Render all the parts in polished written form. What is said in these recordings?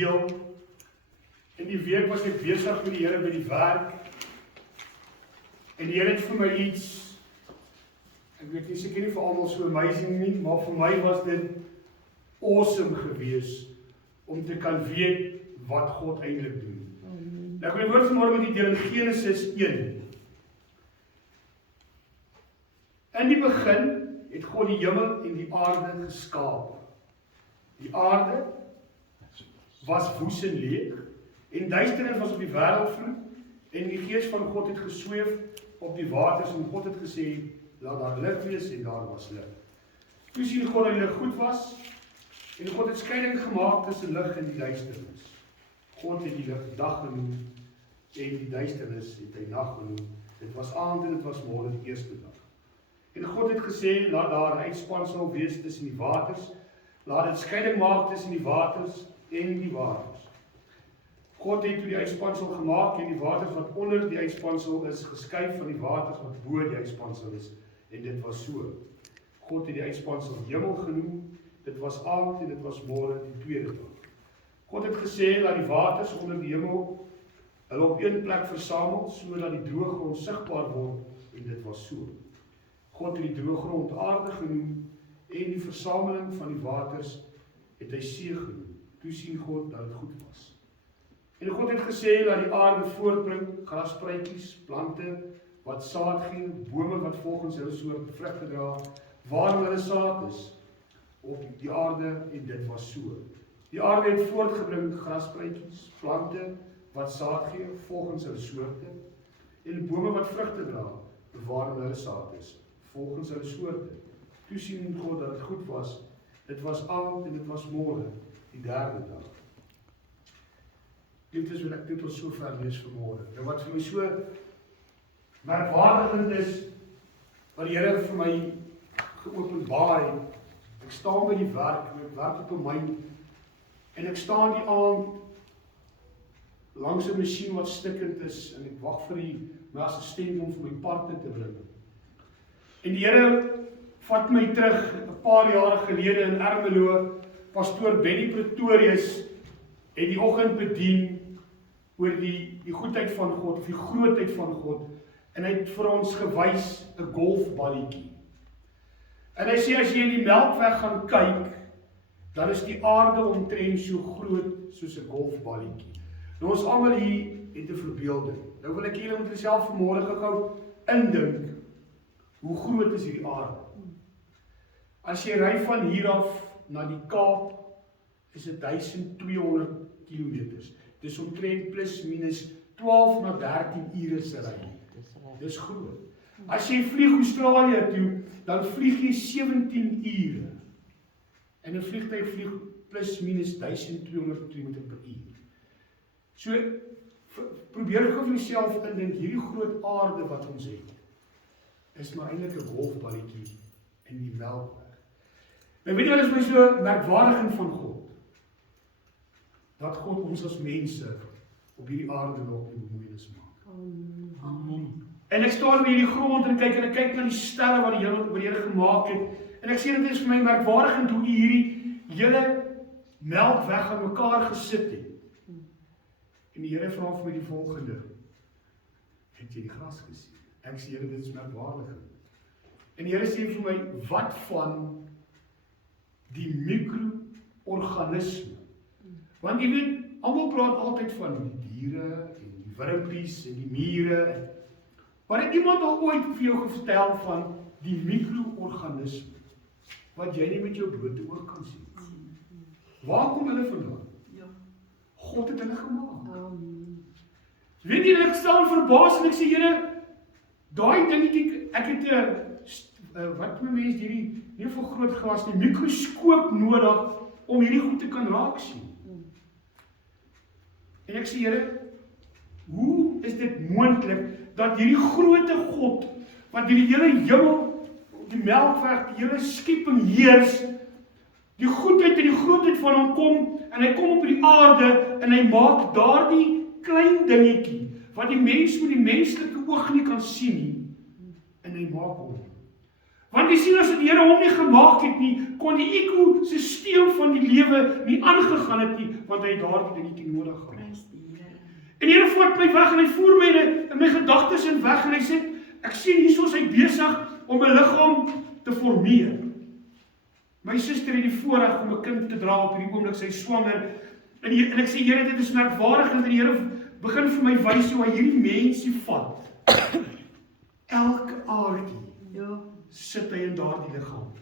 deel. In die week was ek besig met die Here by die werk. En die Here het vir my iets, ek weet nie, seker nie vir almal so amazing nie, maar vir my was dit awesome gewees om te kan weet wat God eintlik doen. Nou, ek wil die woord vanmôre met die deel in Genesis 1. In die begin het God die hemel en die aarde geskaap. Die aarde was woes en leeg, en duisternis was op die wêreldvloed, en die gees van God het gesweef op die waters, en God het gesê, laat daar lig wees, en daar was lig. Toe sien God dat die lig goed was, en God het skeiding gemaak tussen lig en die duisternis. God het die lig dag genoem, en die duisternis het hy nag genoem. Dit was aand en dit was môre die eerste dag. En God het gesê, laat daar 'n uitspansel wees tussen die waters, laat dit skeiding maak tussen die waters en die waters. God het toe die uitspansel gemaak en die waters wat onder die uitspansel is, geskei van die waters wat bo die uitspansel is, en dit was so. God het die uitspansel hemel genoem, dit was aand en dit was môre die tweede dag. God het gesê, laat die waters onder die hemel hulle op een plek versamel, sodat die droë grond sigbaar word, en dit was so. God het die droë grond aarde genoem, en die versameling van die waters het hy see genoem. Toe sien God dat dit goed was. En God het gesê, laat die aarde voortbring, graspruitjies, plante, wat saad gee, bome wat volgens hulle soort vrugte dra, waar hulle saad is, op die aarde, en dit was so. Die aarde het voortgebring, graspruitjies, plante, wat saad gee, volgens hulle soorte, en bome wat vrugte dra, waar hulle saad is, volgens hulle soorte. Toe sien God dat dit goed was, dit was aand en dit was môre, die derde dag. Dit is wat ek dit ons so ver lees vanmôre. Nou wat vir my so merkwaardigend is, wat die Here vir my geopenbaar het. Ek staan by die werk, ek werk op 'n myn, en ek staan die aand langs 'n masjien wat stikkend is, en ek wag vir my assistent om vir my parte te bring. En die Here vat my terug 'n paar jare gelede in Ermelo. Pastoor Benny Pretorius het die oggend bedien oor die goedheid van God, of die grootheid van God, en hy het vir ons gewys 'n golfballetjie. En hy sê, as jy in die Melkweg gaan kyk, dan is die aarde omtrent so groot soos 'n golfballetjie. Nou ons almal hier het 'n verbeelding. Nou wil ek julle met jouself vanmôre gou indink, hoe groot is hierdie aarde? As jy ry van hier af na die Kaap, is dit 1200 kilometers. Dis omtrent plus minus 12 na 13 ure se ry. Dis groot. As jy vlieg Australië toe, dan vlieg jy 17 ure. En 'n vliegtuig vlieg plus minus 1200 km/h. So, probeer gou vir jouself indink, hierdie groot aarde wat ons het, is maar eintlik 'n golfballetjie in die Melkweg. Nou weet jy wat is my so merkwaardigend van God? Dat God ons as mense op hierdie aarde nog nie bemoeienis maak. Amen. En ek staan by hierdie grond en ek kyk na die sterre wat die Here gemaak het, en ek sê dit is vir my merkwaardigend hoe hierdie hele Melkweg aan mekaar gesit het. En die Here vra vir my die volgende: het jy die gras gesien? Ek sê, Here, dit is merkwaardigend. En die Here sê vir my, wat van die mikroorganisme? Want jy weet, almal praat altyd van die diere, en die wurmpies, en die mure. Maar het iemand al ooit vir jou vertel van die mikroorganisme, wat jy nie met jou blote oog kan sien? Waar kom hulle vandaan? God het hulle gemaak. Weet jy, ek staan verbaas en ek sê, Here, daai dingetjie, ek het wat my mens hierdie nie vir groot glas nie, mikroskoop nodig om hierdie goed te kan raak sien. En ek sê, Here, hoe is dit moontlik dat hierdie groote God, wat hierdie hele hemel, die Melkweg, die hele skepping heers, die goedheid en die grootheid van hom kom, en hy kom op die aarde, en hy maak daardie klein dingetjie, wat die mens met die menslike oog nie kan sien nie, en hy maak hom. Want jy sien, as die Here hom nie gemaak het nie, kon die ekosisteem van die lewe nie aangegaan het nie, want hy het daardie dingetjie nodig gehad. En die Here vat my weg en hy voer my in my gedagtes in weg en hy sê, ek sien hierso is hy besig om 'n liggaam te formeer. My suster het die voorreg om 'n kind te dra op hierdie oomblik, sy is swanger. En ek sê, Here, dit is merkwaardig dat die Here begin vir my wys hoe hy hierdie mensie vat. Elke aardie sit hy in daardie liggaam.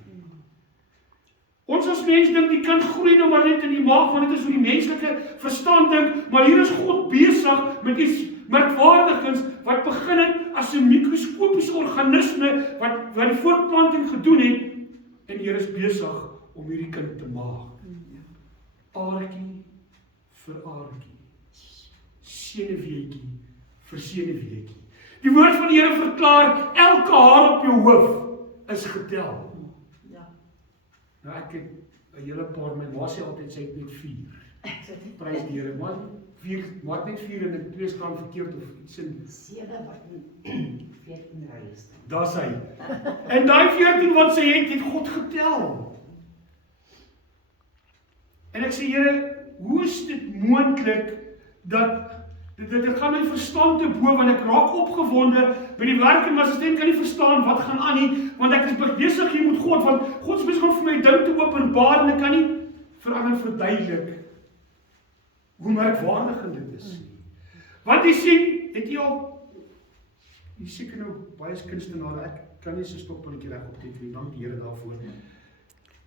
Ons as mens dink die kind groei nou maar net in die maag, want dit is hoe die menslike verstand dink, maar hier is God besig met iets merkwaardigs wat begin het as 'n mikroskopiese organisme wat die voortplanting gedoen het, en die Here is besig om hierdie kind te maak. Aardjie vir aardjie, senuweetjie vir senuweetjie. Die woord van die Here verklaar, elke haar op jou hoof is getel. Nou ek het 'n hele paar, my ma sê altyd sy het net 4. Prys die Here, maar net 4 en ek 2 staan verkeerd of iets in 7 wat 14 reis. Daar's hy. En daai 14 wat sy het God getel. En ek sê, Here, hoe is dit moontlik dat dit gaan my verstand te bo, want ek raak opgewonde by die werk en my assistent kan nie verstaan wat gaan aan nie, want ek is besig hier met God, want God is besig om vir my ding te openbaar en ek kan nie vir ander verduidelik hoe merkwaardig dit is. Want jy sien, het jy al, jy seker nou baie kunstenaars, ek kan nie so stokpilletjie reg opteken nie, dank die Here daarvoor.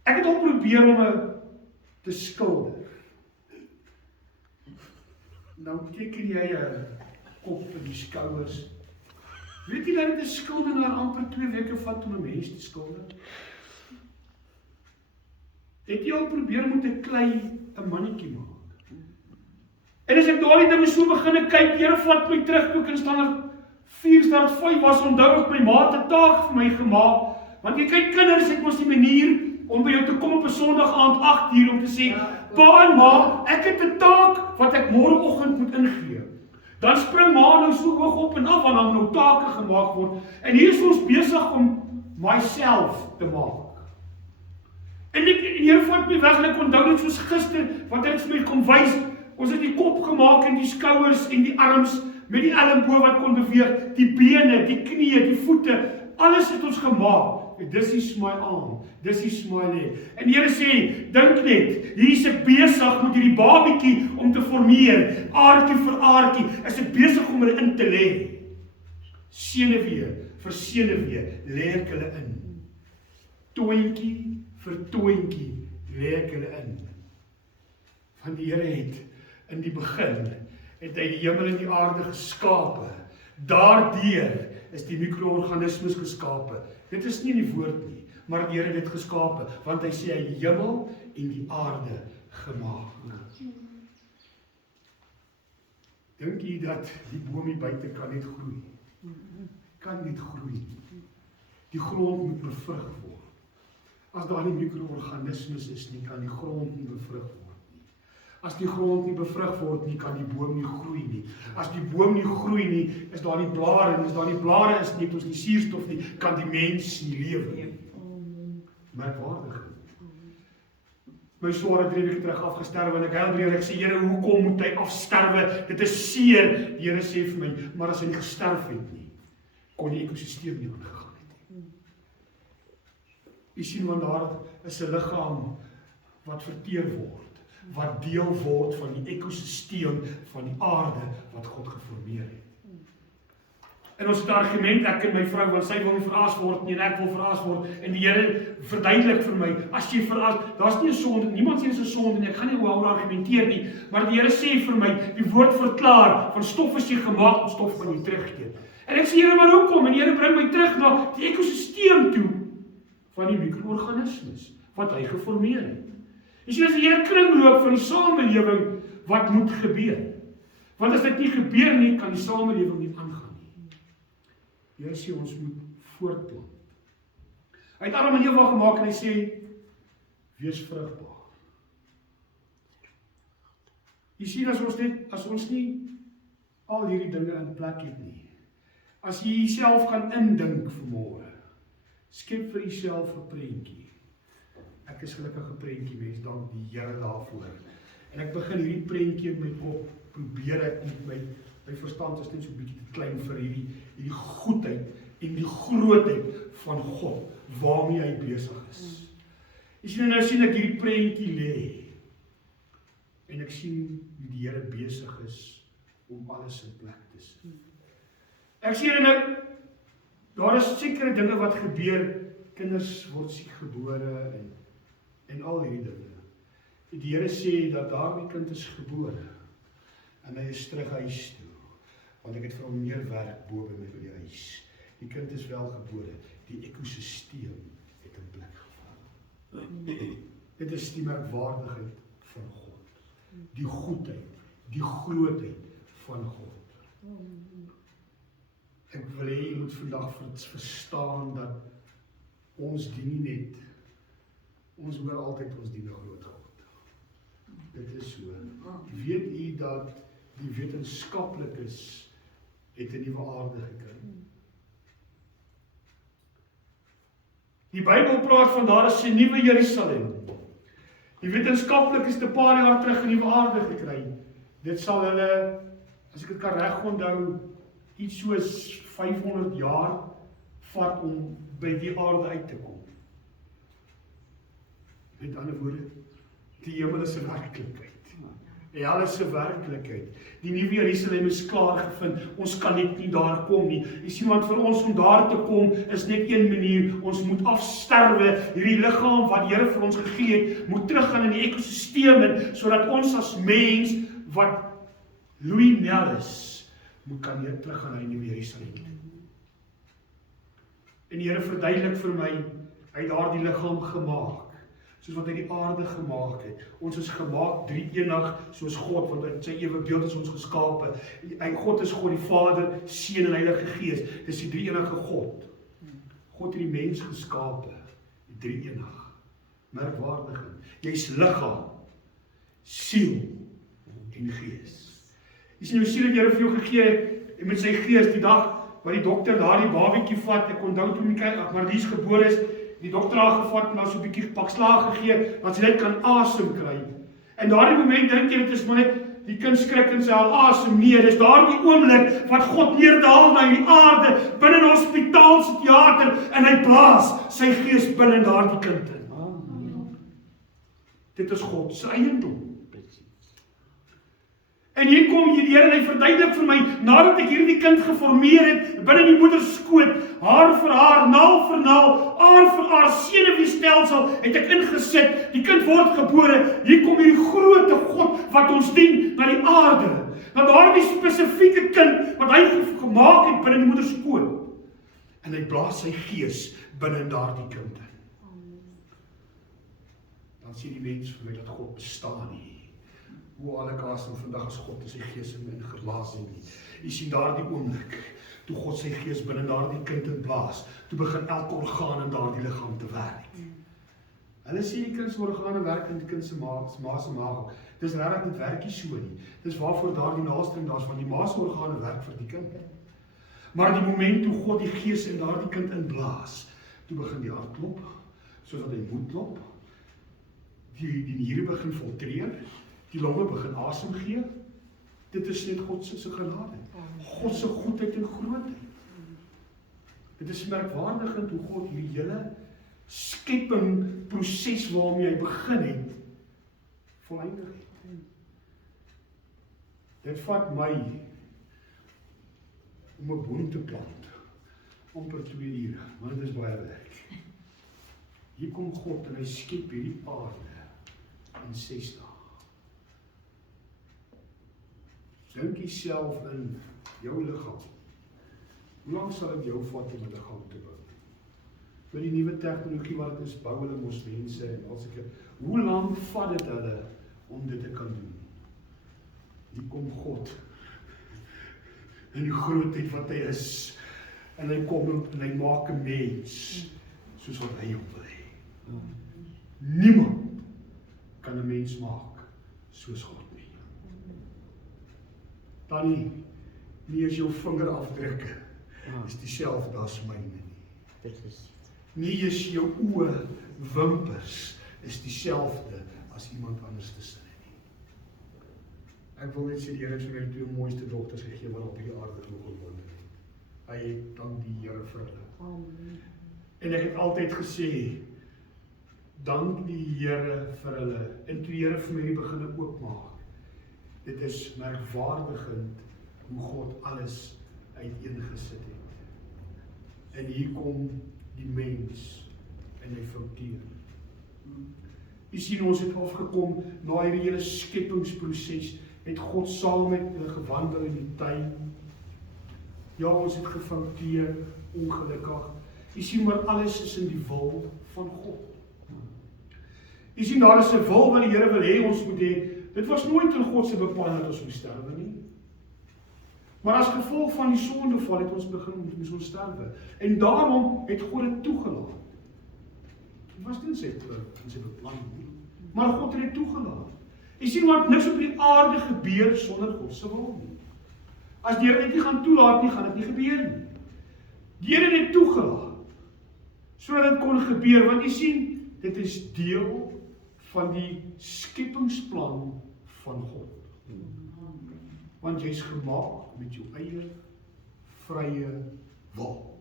Ek het al probeer om te skilder. Dan teken jy 'n kop en die skouers. Weet jy dat dit 'n skildenaar amper 2 weke vat om 'n mens te skilder? Het jy al probeer met 'n klei 'n mannetjie maak? En as ek daardie dinge so begin kyk, Here vat my terug toe ek in standaard 4, standaard 5 was, onthou ek my ma het 'n taak vir my gemaak, want jy kyk, kinders het mos die manier om by jou te kom op 'n Sondag aand 8 uur om te sê, pa en ma, ek het 'n taak wat ek môreoggend moet ingee. Dan spring ma nou so hoog op en af, want dan nou take gemaak word. En hier is ons besig om myself te maak. En die Here vat my weg en ek onthou dit soos gister, wat hy vir my kom wys. Ons het die kop gemaak en die skouers en die arms met die elleboog wat kon beweeg, die bene, die knieë, die voete, alles het ons gemaak. Dis is my arm, dis is my leg. En die Here sê, dink net, hier is ek besig met hierdie babietjie om te formeer, aardjie vir aardjie, is ek besig om hulle in te lê. Senuwee vir senuwee, lê ek hulle in. Toontjie vir toontjie, lê ek hulle in. Want die Here het in die begin, het hy die hemel en die aarde geskape. Daardeur is die mikroorganismes geskape. Dit is nie in die woord nie, maar die Here het dit geskape, want hy sê hy die hemel en die aarde gemaak. Dink jy dat die boom hier buite kan net groei? Kan net groei. Die grond moet bevrug word. As daar nie mikroorganismes is nie, kan die grond nie bevrug word. As die grond nie bevrug word nie, kan die boom nie groei nie. As die boom nie groei nie, is daar nie blare, en as daar nie blare is nie, het ons nie suurstof nie, kan die mens nie lewe nie. Merkwaardig. My swaar het 3 weke terug afgesterwe, en ek huil weer, ek sê, Here, hoekom moet hy afsterwe? Dit is seer. Die Here sê vir my, maar as hy nie gesterf het nie, kon die ekosisteem nie aangegaan het nie. Jy sien, want daar is 'n liggaam wat verteer word, wat deel word van die ekosisteem van die aarde wat God geformeer het. En ons het 'n argument, ek en my vrou, want sy wil nie veraas word nie en ek wil veraas word, en die Here verduidelik vir my, as jy veraas, daar's nie 'n sonde, niemand sê dis 'n sonde nie, ek gaan nie oor argumenteer nie, maar die Here sê vir my, die woord verklaar, van stof is jy gemaak, stof kan jy terugkeer. En ek sê, Here, maar hoekom? En die Here bring my terug na die ekosisteem toe van die mikroorganismes wat hy geformeer het. Jy sien, as die Here kringloop van die samelewing, wat moet gebeur? Want as dit nie gebeur nie, kan die samelewing nie aangaan nie. Die Here sê, ons moet voortplant. Hy het Adam en Eva gemaak en hy sê, wees vrugbaar. Jy sien, as ons nie al hierdie dinge in plek het nie, as jy jouself gaan indink vanmôre, Skep vir jouself 'n prentjie. Ek is gelukkig 'n prentjie mens, dank die Here daarvoor. En ek begin hierdie prentjie met op probeer ek met my verstand is net so 'n bietjie te klein vir hierdie goedheid en die grootheid van God waarmee hy besig is. Jy sien nou sien ek hierdie prentjie lê. En ek sien hoe die Here besig is om alles in plek te sit. Ek sien nou daar is sekere dinge wat gebeur, kinders word siek gebore en al hierdie dinge. Die Here sê dat daardie kind is gebore en hy is terug huis toe, want ek het vir hom meer werk bo by my by die huis. Die kind is wel gebore, die ekosisteem het in plek geval. Dit is die merkwaardigheid van God, die goedheid, die grootheid van God. Ek wil hê jy moet vandag verstaan dat ons dien nie net, ons hoor altyd ons dien 'n groot God. Dit is so. Weet u dat die wetenskaplikes het 'n nuwe aarde gekry? Die Bybel praat van daar is 'n nuwe Jerusalem. Die wetenskaplikes het 'n paar jaar terug 'n nuwe aarde gekry. Dit sal hulle, as ek dit kan reg onthou, iets soos 500 jaar vat om by die aarde uit te kom. Met ander woorde, die hemel is 'n werklikheid. Die hel is 'n werklikheid. Die nuwe Jerusalem is klaar gevind. Ons kan net nie daar kom nie. Jy sien, want vir ons om daar te kom is net een manier. Ons moet afsterwe. Hierdie liggaam wat die Here vir ons gegee het, moet teruggaan in die ekosisteem in, sodat ons as mens wat Louis Nel is, moet kan weer teruggaan na die nuwe Jerusalem. En die Here verduidelik vir my, hy het daardie liggaam gemaak, soos wat hy die aarde gemaak het. Ons is gemaak drie-enig, soos God, want in sy ewebeeld is ons geskape. God is God die Vader, Seun en Heilige Gees. Dis die drie-enige God. God het die mens geskape, die drie-enig. Merkwaardig. Jy's liggaam, siel en gees. Jy sien hoe siel het Here vir jou gegee, en met sy gees, die dag wat die dokter daardie babietjie vat, ek onthou toe Marlies gebore is, die dokter haar gevat en daar so 'n bietjie pak slaag gegee, dat sy net kan asem kry. En daardie moment dink jy, dit is maar net, die kind skrik en sy haal asem. Nee, dis daardie oomblik wat God neerdaal na die aarde, binne 'n hospitaal se teater, en hy blaas sy gees binne in daardie kind in. Dit is God se eiendom. En hier kom die Here en hy verduidelik vir my, nadat ek hierdie kind geformeer het, binne die moeder se skoot, haar vir haar, naal vir naal, aar vir aar, senuweestelsel het ek ingesit, die kind word gebore, hier kom hierdie groote God wat ons dien na die aarde, na daardie spesifieke kind wat hy gemaak het binne die moeder se skoot, en hy blaas sy gees binne in daardie kind in. Dan sien die mens vir my dat God bestaan nie. Hoe al ek asem vandag as God is sy gees in my geblaas het nie. Jy sien daardie oomblik, toe God sy gees binne daardie kind in blaas, toe begin elke orgaan in daardie liggaam te werk. Hulle sê die kind se organe werk in die kind se ma se maag. Dis regtig, dit werk nie so nie. Dis waarvoor daardie naastring daar's, van die ma se organe werk vir die kind. Maar die moment toe God die gees in daardie kind inblaas, toe begin die hart klop, soos wat hy moet klop. Die niere begin filtreer. Die longe begin asem gee. Dit is net God se genade. God se goedheid en grootheid. Dit is merkwaardigend hoe God hierdie hele skepping proses waarmee hy begin het, voleindig het. Dit vat my om 'n boom te plant, amper 2 ure, maar dit is baie werk. Hier kom God en hy skep hierdie aarde in 6 dae. Dink jouself in jou liggaam. Hoe lank sal dit jou vat om 'n liggaam te bou? Met die nuwe tegnologie wat ons bou, hulle mos mense en al sulke. Hoe lank vat dit hulle om dit te kan doen? Hier kom God in die grootheid wat hy is. En hy kom en hy maak 'n mens soos wat hy hom wil hê. Niemand kan 'n mens maak soos God nie. Dan nie as jou vingerafdrukke is dieselfde as myne nie. Dit is Nie is jou oë, wimpers, is dieselfde as iemand anders te sin nie. Ek wil net sê, die Here het vir my 2 mooiste dogters gegee wat op die aarde nog gewonder het. Hy het dank die Here vir hulle. En ek het altyd gesê, dank die Here vir hulle. En toe die Here vir my die beginne oopmaak. Dit is merkwaardigend hoe God alles uiteengesit het. En hier kom die mens en hy fouteer. Jy sien, ons het afgekom na hierdie hele skepingsproses, het God saam met hulle gewandel in die tuin. Ja, ons het gefouteer, ongelukkig. Jy sien, maar alles is in die wil van God. Jy sien, daar is 'n wil wat die Here wil hê ons moet hê. Dit was nooit in God se beplanning dat ons moet sterwe nie. Maar as gevolg van die sondeval het ons begin moes ons sterwe. En daarom het God dit toegelaat. Dit was nie in sy beplanning nie. Maar God het dit toegelaat. Jy sien, want niks op die aarde gebeur sonder God se wil nie. As die Here dit nie gaan toelaat nie, gaan dit nie gebeur nie. Die Here het dit toegelaat, sodat dit kon gebeur, want jy sien, dit is deel van die skepingsplan van God. Want jy's gemaak met jou eie vrye wil.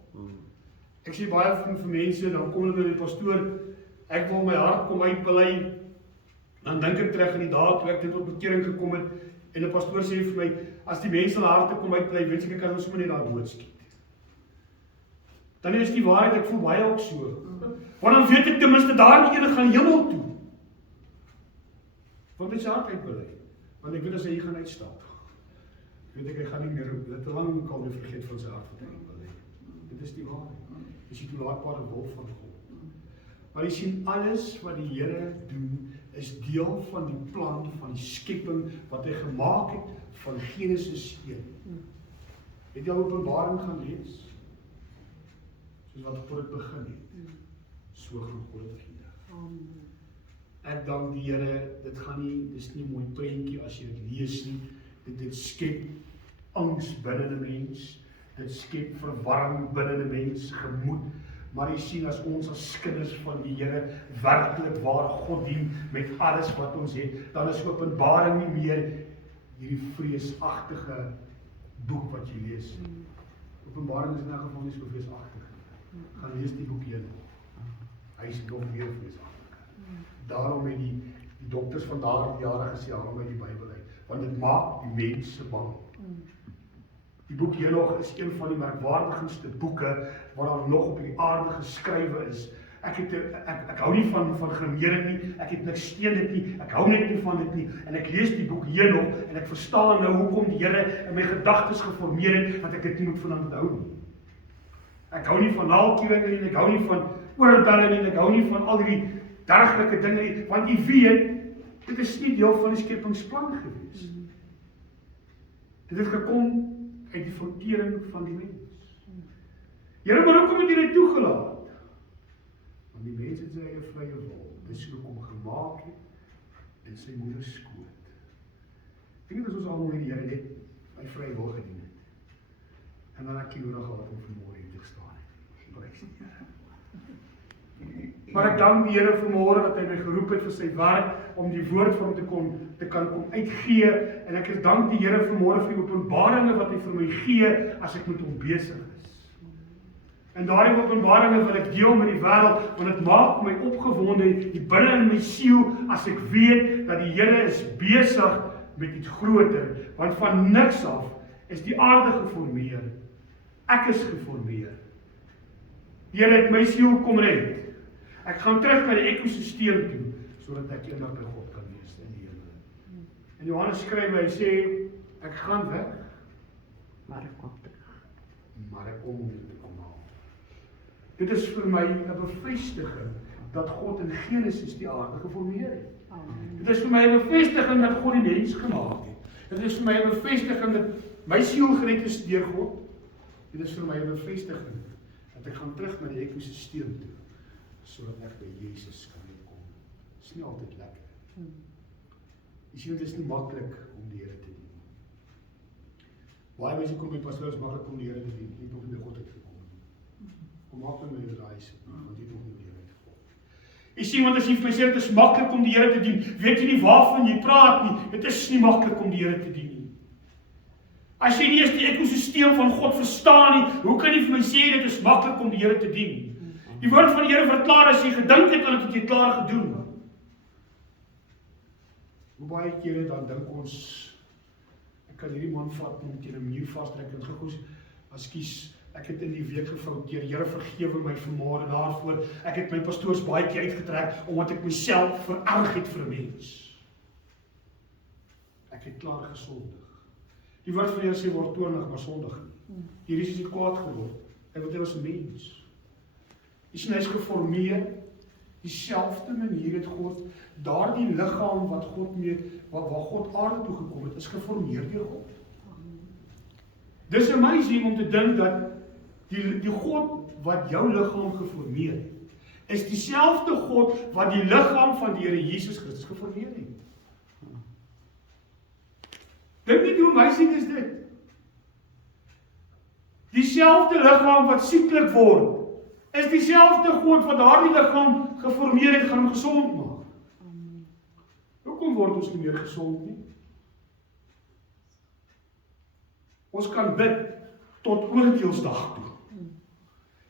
Ek sê baie vir mense, dan kom hulle by die pastoor, ek wil my hart kom uitbely, dan dink ek terug aan die dae toe ek dit tot bekering gekom het, en 'n pastoor sê vir my, as die mense hulle harte kom uitbly, weet ek kan ons sommer net daar doodskiet. Dan is die waarheid, ek voel baie ook so. Want dan weet ek ten minste daar die ene gaan hemel toe. Want met sy hart uitbely, want ek weet as hy gaan uitstap, weet ek, hy gaan nie meer, dit te lang kan nie vergeet van sy hart wat hy uitbely. Dit is die waarheid. Dis die toelaatbare wil van God. Maar jy sien, alles wat die Here doen, is deel van die plan van die skepping wat hy gemaak het van Genesis 1. Het jy al Openbaring gaan lees? Soos wat God het begin het. So gaan God het eindig. Ek dank die Here, dit gaan nie, dis nie 'n mooi prentjie as jy dit lees nie. Dit skep angs binne 'n mens. Dit skep verwarring binne 'n mens, gemoed. Maar jy sien, as ons as kinders van die Here werklik waar God dien met alles wat ons het, dan is Openbaring nie meer hierdie vreesagtige boek wat jy lees. Openbaring is in 'n geval nie so vreesagtig. Gaan lees die boek heen. Hy is nog meer vreesagtig. Daarom het die dokters van daardie jare gesê, haal my die Bybel uit, want dit maak die mense bang. Die boek Henog is een van die merkwaardigste boeke wat daar nog op die aarde geskrywe is. Ek hou nie van grimering nie, ek het niks teen dit nie, ek hou net nie van dit nie, en ek lees die boek Henog, en ek verstaan nou hoekom die Here in my gedagtes geformeer het, dat ek dit nie moet vanaand hou nie. Ek hou nie van naalkeringe nie, ek hou nie van oorbelle nie, ek hou nie van al die dergelike dinge nie, want jy weet, dit is nie deel van die skepingsplan gewees. Dit het gekom uit die verkering van die mens. Here, maar hoekom het jy dit toegelaat? Want die mens het sy eie vrye wil. Dis hoekom gemaak het in sy moeder skoot. Ek dink dit is ons almal die Here net by vrye wil gedien het. En dan ek nodig gehad om vanmôre hier te staan. Prys die Here. Maar ek dank die Here vanmôre dat hy my geroep het vir sy werk, om die woord van hom te kan kom uitgee, en ek dank die Here vanmôre vir die openbaringe wat hy vir my gee, as ek met hom besig is. En daardie openbaringe wil ek deel met die wêreld, want dit maak my opgewonde hier binne in my siel, as ek weet dat die Here is besig met iets groter, want van niks af is die aarde geformeer. Ek is geformeer. Die Here het my siel kom red. Ek gaan terug na die ekosisteem toe, sodat ek eendag by God kan wees in die hemel. En Johannes skryf, hy sê, ek gaan weg, maar ek kom terug. Maar ek kom om dit te kom haal. Dit is vir my 'n bevestiging dat God in Genesis die aarde geformeer het. Dit is vir my 'n bevestiging dat God die mens gemaak het. Dit is vir my 'n bevestiging dat my siel gered is deur God. Dit is vir my 'n bevestiging dat ek gaan terug na die ekosisteem toe, sodat ek by Jesus kan kom. Dit is nie altyd lekker. Jy sien, dit is nie maklik om die Here te dien. Baie mense kom by pastoors maklik om die Here te dien, nie om by God uitgekom nie. Kom maak met my draai sit, want jy het nog nie die Here gevolg. Jy sien, want as jy vir my sê, dit is maklik om die Here te dien, weet jy nie waarvan jy praat nie, dit is nie maklik om die Here te dien nie. As jy nie eens die ekosisteem van God verstaan nie, hoe kan jy vir my sê, dit is maklik om die Here te dien? Die woord van die Here verklaar, as jy gedink het, dan het jy klaar gedoen. Hoe baie kere dan dink ons, ek kan hierdie man vat en teen 'n muur vastrek en gegoes, ekskuus, ek het in die week gefouteer, Here vergewe my vanmôre daarvoor, ek het my pastoors baie keer uitgetrek, omdat ek myself vererg het vir 'n mens. Ek het klaar gesondig. Die woord van die Here sê, word toornig, maar sondig nie. Hierdie is nie kwaad geword, hy was 'n mens. Jy sien, hy is geformeer, dieselfde manier het God, daardie liggaam wat God mee, waar God aarde toe gekom het, is geformeer deur God. Dis amazing om te dink dat die God wat jou liggaam geformeer het, is dieselfde God wat die liggaam van die Here Jesus Christus geformeer het. Dink nie hoe amazing is dit? Dieselfde liggaam wat sieklik word, is dieselfde God wat daardie liggaam geformeer het, gaan hom gesond maak. Hoekom word ons nie meer gesond nie? Ons kan bid tot oordeelsdag toe.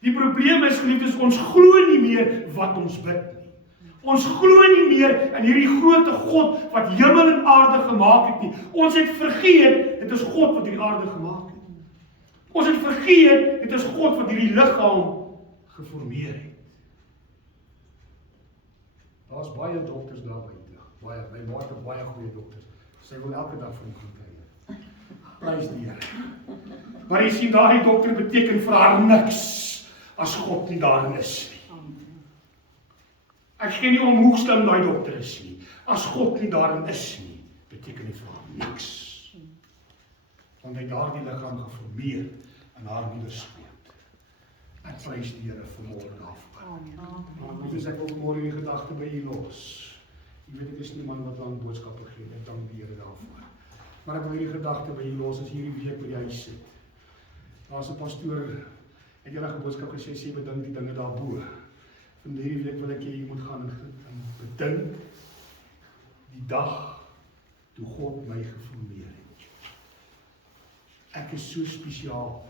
Die probleem is, geliefdes, ons glo nie meer wat ons bid nie. Ons glo nie meer in hierdie grote God wat hemel en aarde gemaak het nie. Ons het vergeet, dit is God wat hierdie aarde gemaak het. Ons het vergeet, dit is God wat hierdie liggaam geformeer het. Daar's baie dokters daar buite. Baie, my ma het 'n baie goeie dokter. Sy wil elke dag vir hom gaan kyk. Prys die Here. Maar jy sien, daardie dokter beteken vir haar niks as God nie daarin is nie. Ek gee nie om hoe slim daai dokter is nie. As God nie daarin is nie, beteken dit vir haar niks. Want hy daardie liggaam geformeer en haar ondersteun. Ek prys die Here vanmôre daarvoor. Dus ek wil vanmôre die gedagte by u los. Jy weet, ek is nie man wat lang boodskappe gee, ek dank die Here daarvoor. Maar ek wil hierdie gedagte by u los, as hierdie week by die huis sit. Daar's 'n pastoor, het enige boodskap gesê, sê bedink die dinge daarbo. Van hierdie week wil ek jy moet gaan en bedink die dag toe God my geformeer het. Ek is so spesiaal,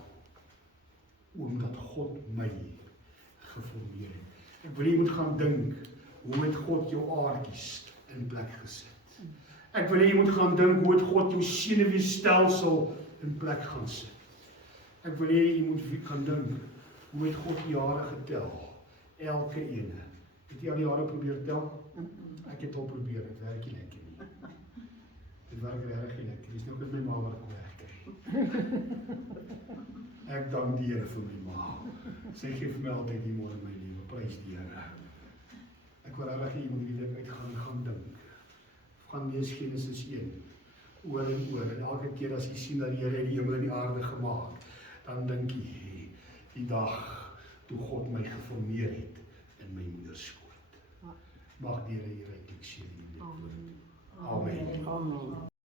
omdat God my geformeer het. Ek wil jy moet gaan dink, hoe het God jou aardjies in plek gesit. Ek wil jy moet gaan dink, hoe het God jou senuweestelsel in plek gaan sit. Ek wil jy moet gaan dink, hoe het God die jare getel, elke ene. Het jy al die jare probeer tel? Ek het al probeer, dit werk nie lekker nie. Dit werk regtig nie lekker, dis nog met my ma wat ek werk. Ek dank die Here vir my ma. Sy gee vir my altyd die môre in my lewe. Prys die Here. Ek wil regtig jy moet die week gaan dink. Gaan lees Genesis 1 oor en oor. En elke keer as jy sien dat die Here die hemel en die aarde gemaak, dan dink jy die dag toe God my geformeer het in my moederskoot. Mag die Here hier uit die seën. Amen. Amen.